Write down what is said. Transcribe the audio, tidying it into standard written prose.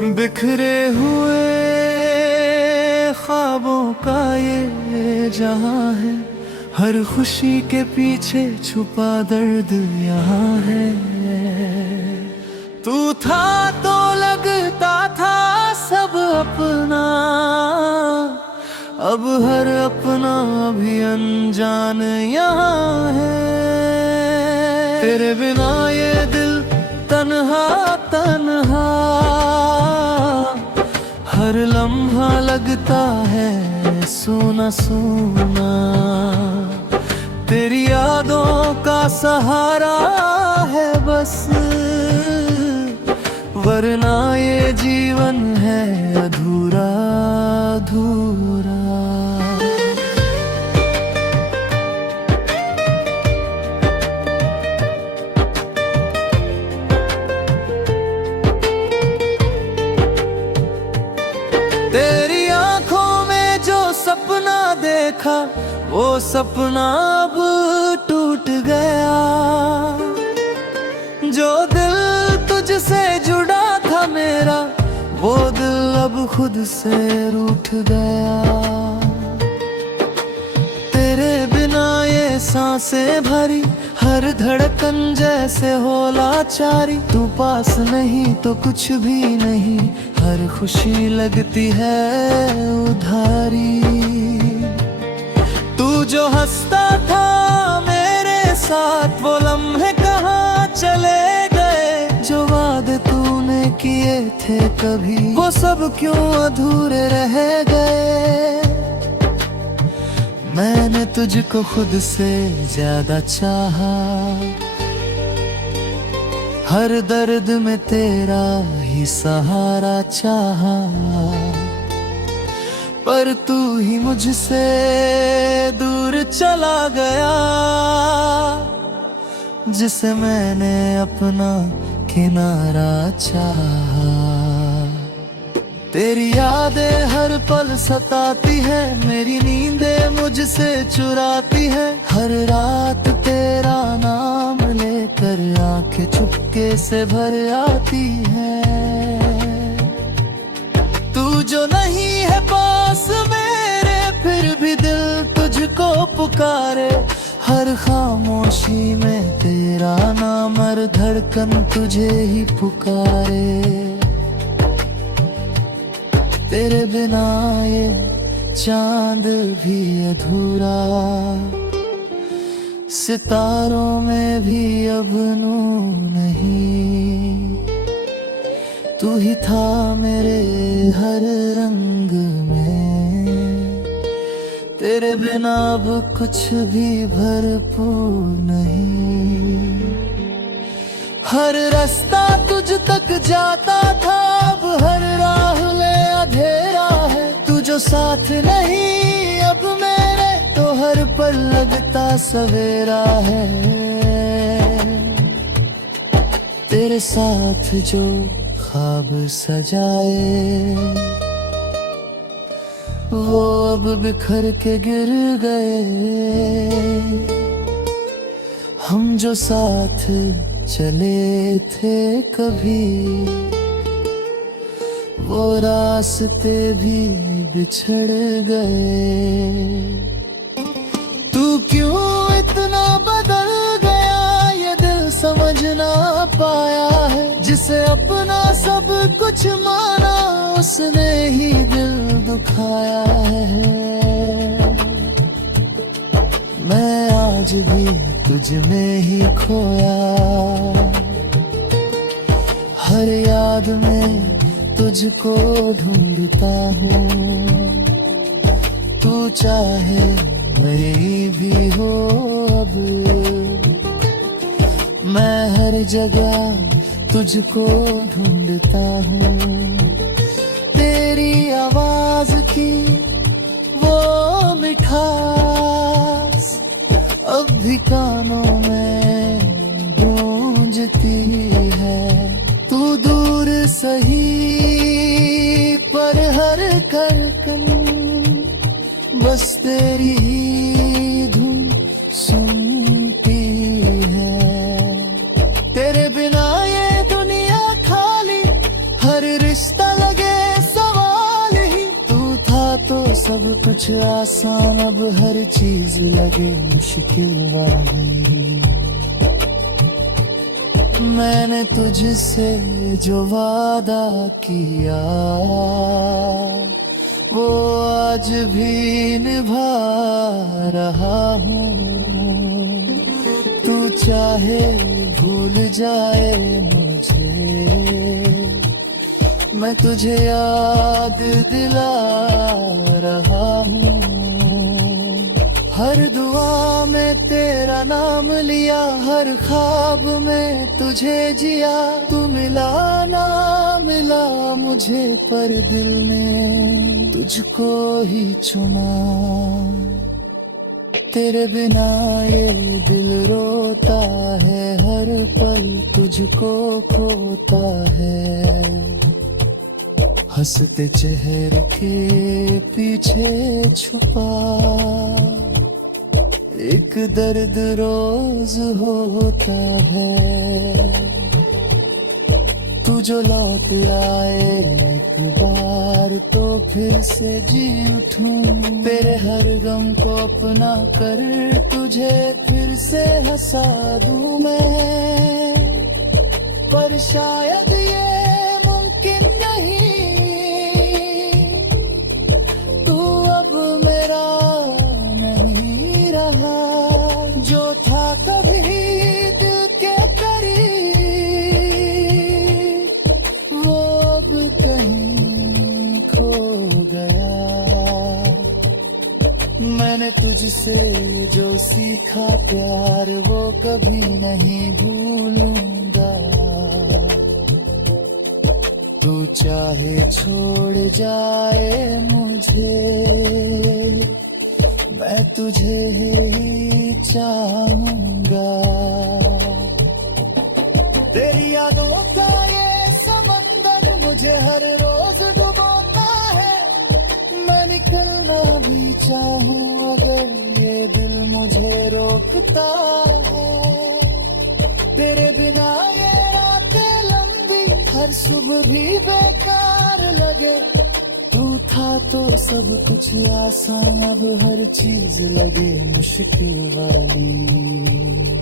बिखरे हुए ख्वाबों का ये जहां है, हर खुशी के पीछे छुपा दर्द यहाँ है। तू था तो लगता था सब अपना, अब हर अपना भी अनजान यहाँ है। तेरे बिना ये दिल तन्हा तन्हा, हर लम्हा लगता है सोना सोना। तेरी यादों का सहारा है बस, वरना ये जीवन है अधूरा अधूरा। तेरी आंखों में जो सपना देखा, वो सपना अब टूट गया। जो दिल तुझसे जुड़ा था मेरा, वो दिल अब खुद से रूठ गया। तेरे बिना ये सांसें भरी, हर धड़कन जैसे हो लाचारी। तू पास नहीं तो कुछ भी नहीं, हर खुशी लगती है उधारी। तू जो हंसता था मेरे साथ, वो लम्हे कहाँ चले गए। जो वादे तूने किए थे कभी, वो सब क्यों अधूरे रह गए। मैंने तुझको खुद से ज्यादा चाहा, हर दर्द में तेरा ही सहारा चाहा। पर तू ही मुझसे दूर चला गया, जिसे मैंने अपना किनारा चाहा। तेरी यादें हर पल सताती है, मेरी नींदें मुझसे चुराती है। हर रात तेरा नाम लेकर आंखें चुपके से भर आती है। तू जो नहीं है पास मेरे, फिर भी दिल तुझको पुकारे। हर खामोशी में तेरा नाम, हर धड़कन तुझे ही पुकारे। तेरे बिना ये चांद भी अधूरा, सितारों में भी अब नूर नहीं। तू ही था मेरे हर रंग में, तेरे बिना अब कुछ भी भरपूर नहीं। हर रास्ता तुझ तक जाता था, अब हर राह ले अंधेरा है। तू जो साथ नहीं अब मेरे, तो हर पल लगता सवेरा है। तेरे साथ जो ख्वाब सजाए, वो अब बिखर के गिर गए। हम जो साथ चले थे कभी, वो रास्ते भी बिछड़ गए। तू क्यों इतना बदल गया, ये दिल समझ ना पाया है। जिसे अपना सब कुछ माना, उसने ही दिल दुखाया है। मैं आज भी तुझ में ही खोया, हर याद में तुझको ढूंढता हूँ। तू चाहे मेरी भी हो अब, मैं हर जगह तुझको ढूंढता हूँ। तेरी आवाज की वो मिठास अब भी कानों में गूंजती है। तू दूर सही पर हर धड़कन बस तेरी ही धुन सुनती है। तेरे बिना ये दुनिया खाली, हर रिश्ता तो सब कुछ आसान, अब हर चीज लगे मुश्किल वाली। मैंने तुझसे जो वादा किया वो आज भी निभा रहा हूँ। तू चाहे भूल जाए मुझे, मैं तुझे याद दिला रहा हूँ। हर दुआ में तेरा नाम लिया, हर ख्वाब में तुझे जिया। तू मिला ना मिला मुझे, पर दिल ने तुझको ही चुना। तेरे बिना ये दिल रोता है, हर पल तुझको खोता है। हंसते चेहरे के पीछे छुपा एक दर्द रोज होता है। तू जो लौट आए एक बार तो फिर से जी उठूं। तेरे हर गम को अपना कर तुझे फिर से हंसा दूं मैं। पर शायद ये मुमकिन नहीं, तू अब मेरा नहीं रहा। जो था कभी दिल के करीब, वो अब कहीं खो गया। मैंने तुझसे जो सीखा प्यार, वो कभी नहीं भूलूंगा। तू चाहे छोड़ जाए मुझे, मैं तुझे ही चाहूंगा। तेरी यादों का ये समंदर मुझे हर रोज डुबोता है। मैं निकलना भी चाहूं अगर ये दिल मुझे रोकता है। तेरे बिना ये रातें लंबी, हर सुबह भी बेकार लगे। तू था तो सब कुछ आसान, अब हर चीज लगे मुश्किल वाली।